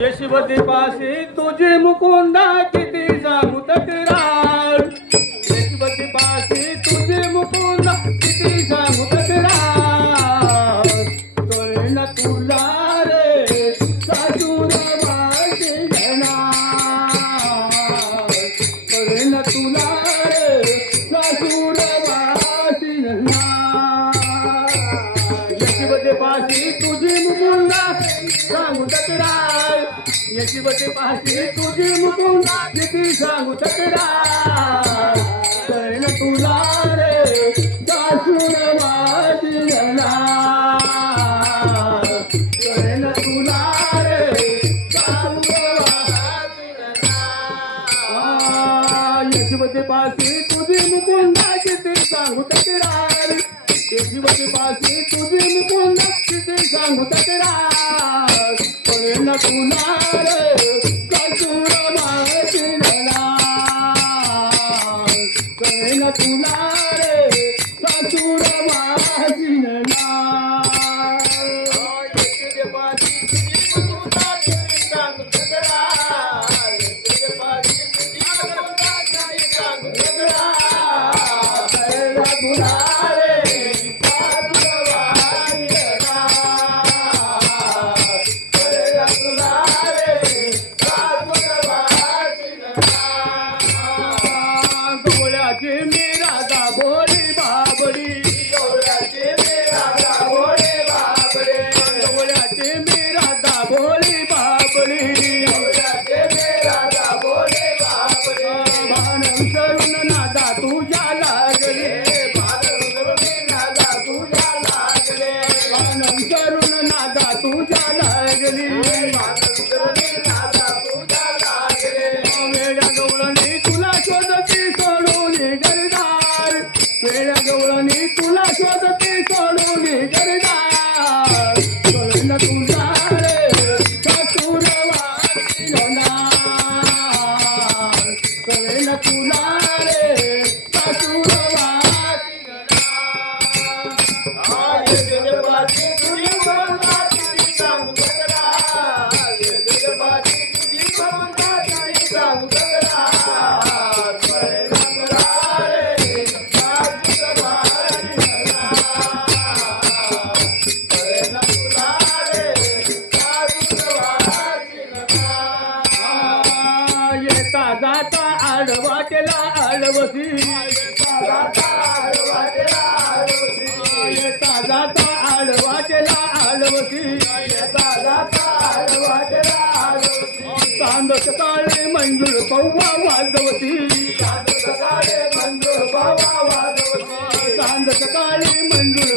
यशवती पासी तुझे मुकुंदा की शिवचे पाशी तुझी मुकून किती सांगू तक्रार तैन तुला रे दासून वाजी तैन तुला रे यशवते पाशी तुझी मुकून किती सांगू तक्रार यशवते पाशी तुझी मुकून किती तक्रार Mua điện. वसी येता जाता आडवाटेला आडवसी तांदस काळे मंजूर पौवा वाजवती तांदस काळे मंजूर पौवा वाजवती तांदस काळे मंजूर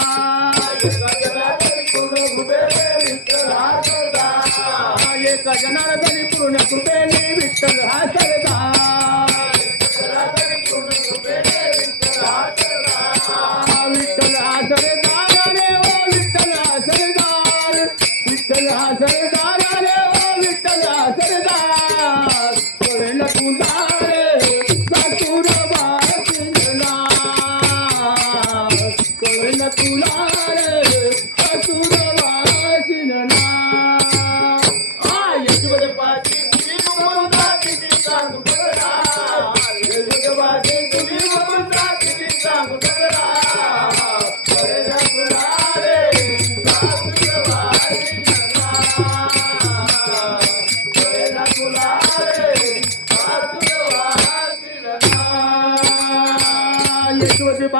సరి పూర్ణ కృపేనే విఠల సరదా విఠల సరదా విఠల సరదా విఠల సరదా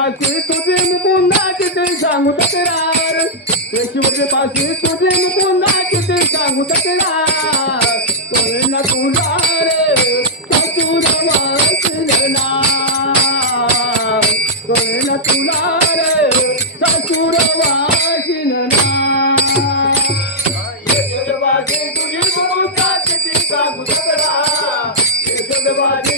पासी तुझे मुकुंदा किती सांगू तक्रार येशूच्या पासी तुझे मुकुंदा किती सांगू तक्रार कोणी ना तुझा रे तुझा वाचलेला कोणी ना तुला रे ससुर वाशिनला येशूच्या पासी तुझे मुकुंदा किती सांगू तक्रार येशूच्या पासी